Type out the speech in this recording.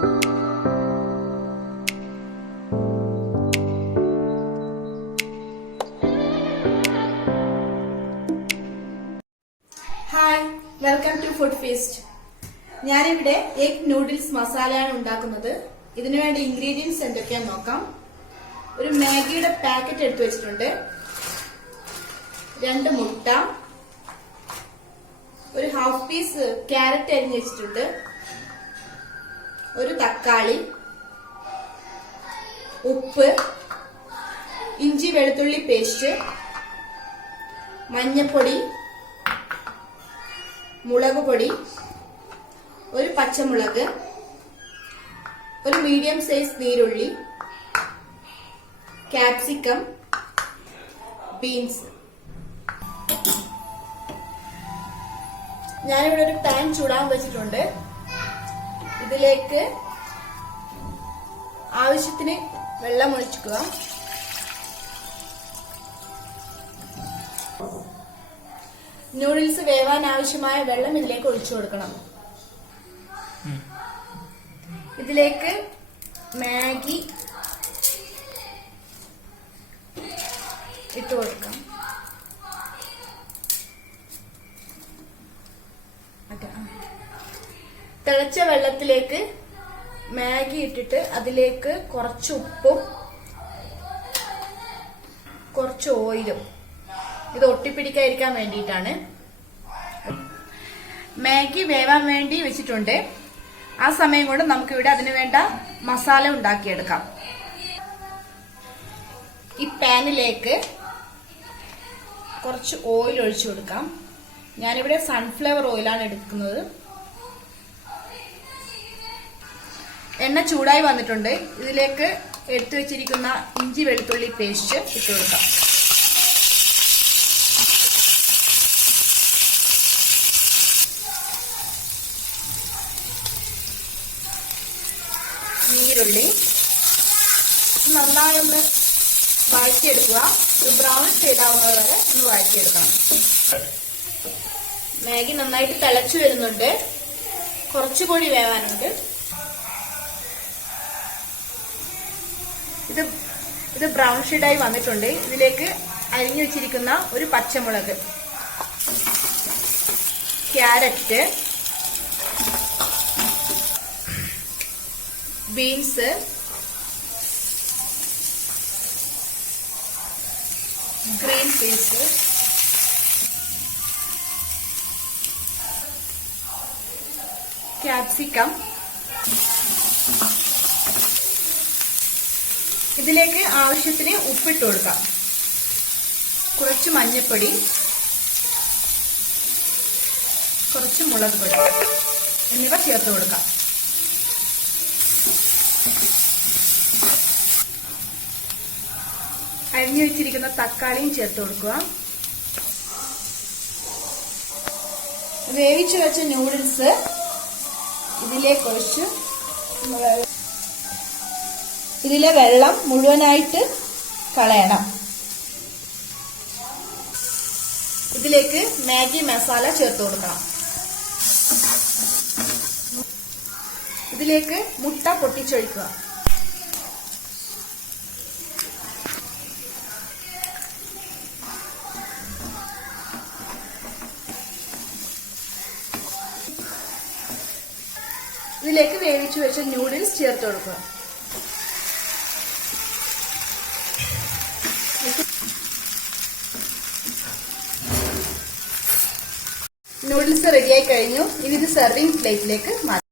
Hi, welcome to food feast. ഞാനിവിടെ egg noodles മസാലയാണ് ഉണ്ടാക്കുന്നത്. ഇതിനുവേണ്ടി ഇൻഗ്രീഡിയൻസ് എന്തൊക്കെയാന്ന് നോക്കാം. ഒരു മാഗിയുടെ പാക്കറ്റ് എടുത്തു വെച്ചിട്ടുണ്ട്, 2 മുട്ട, ഒരു ഹാഫ് പീസ് ക്യാരറ്റ് അരിഞ്ഞു വെച്ചിട്ടുണ്ട്, ഒരു തക്കാളി, ഉപ്പ്, ഇഞ്ചി വെളുത്തുള്ളി പേസ്റ്റ്, മഞ്ഞപ്പൊടി, മുളക് പൊടി, ഒരു പച്ചമുളക്, ഒരു മീഡിയം സൈസ് നീരുള്ളി, ക്യാപ്സിക്കം, ബീൻസ്. ഞാനിവിടെ ഒരു പാൻ ചൂടാൻ വെച്ചിട്ടുണ്ട്. ഇതിലേക്ക് ആവശ്യത്തിന് വെള്ളം ഒഴിക്കുക. നൂഡിൽസ് വേവാൻ ആവശ്യമായ വെള്ളം ഇതിലേക്ക് ഒഴിച്ചു കൊടുക്കണം. ഇതിലേക്ക് മാഗി ഇട്ട് കൊടുക്കാം. തിളച്ച വെള്ളത്തിലേക്ക് മാഗി ഇട്ടിട്ട് അതിലേക്ക് കുറച്ച് ഉപ്പും കുറച്ച് ഓയിലും, ഇത് ഒട്ടിപ്പിടിക്കാതിരിക്കാൻ വേണ്ടിയിട്ടാണ്. മാഗി വേവാൻ വേണ്ടി വെച്ചിട്ടുണ്ട്. ആ സമയം കൊണ്ട് നമുക്കിവിടെ അതിന് വേണ്ട മസാല ഉണ്ടാക്കിയെടുക്കാം. ഈ പാനിലേക്ക് കുറച്ച് ഓയിൽ ഒഴിച്ചു കൊടുക്കാം. ഞാനിവിടെ സൺഫ്ലവർ ഓയിലാണ് എടുക്കുന്നത്. എണ്ണ ചൂടായി വന്നിട്ടുണ്ട്. ഇതിലേക്ക് എടുത്തു വെച്ചിരിക്കുന്ന ഇഞ്ചി വെളുത്തുള്ളി പേസ്റ്റ് ഇട്ട് കൊടുക്കാം. നീരുള്ളി നന്നായി ഒന്ന് വഴറ്റിയെടുക്കുക. ഒരു ബ്രൗൺ ഷെയ്ഡാവുന്നത് വരെ ഒന്ന് വഴറ്റിയെടുക്കണം. മാഗി നന്നായിട്ട് തിളച്ചു വരുന്നുണ്ട്. കുറച്ചുകൂടി വേവാനുണ്ട്. ഇത് ബ്രൗൺ ഷെയ്ഡായി വന്നിട്ടുണ്ട്. ഇതിലേക്ക് അരിഞ്ഞു വെച്ചിരിക്കുന്ന ഒരു പച്ചമുളക്, carrot, beans, green peas, capsicum. ഇതിലേക്ക് ആവശ്യത്തിന് ഉപ്പിട്ട് കൊടുക്കാം. കുറച്ച് മഞ്ഞൾപ്പൊടി, കുറച്ച് മുളക് പൊടി എന്നിവ ചേർത്ത് കൊടുക്കാം. അരിഞ്ഞു വെച്ചിരിക്കുന്ന തക്കാളിയും ചേർത്ത് കൊടുക്കുക. വേവിച്ചു വെച്ച നൂഡിൽസ് ഇതിലേക്ക് ഒഴിച്ച് ഇതിലെ വെള്ളം മുഴുവനായിട്ട് കളയണം. ഇതിലേക്ക് മാഗി മസാല ചേർത്ത് കൊടുക്കണം. ഇതിലേക്ക് മുട്ട പൊട്ടിച്ചൊഴിക്കുക. ഇതിലേക്ക് വേവിച്ചു വെച്ച നൂഡിൽസ് ചേർത്ത് കൊടുക്കുക. നൂഡിൽസ് റെഡിയായി കഴിഞ്ഞു. ഇനി ഇത് സെർവിംഗ് പ്ലേറ്റിലേക്ക് മാറ്റാം.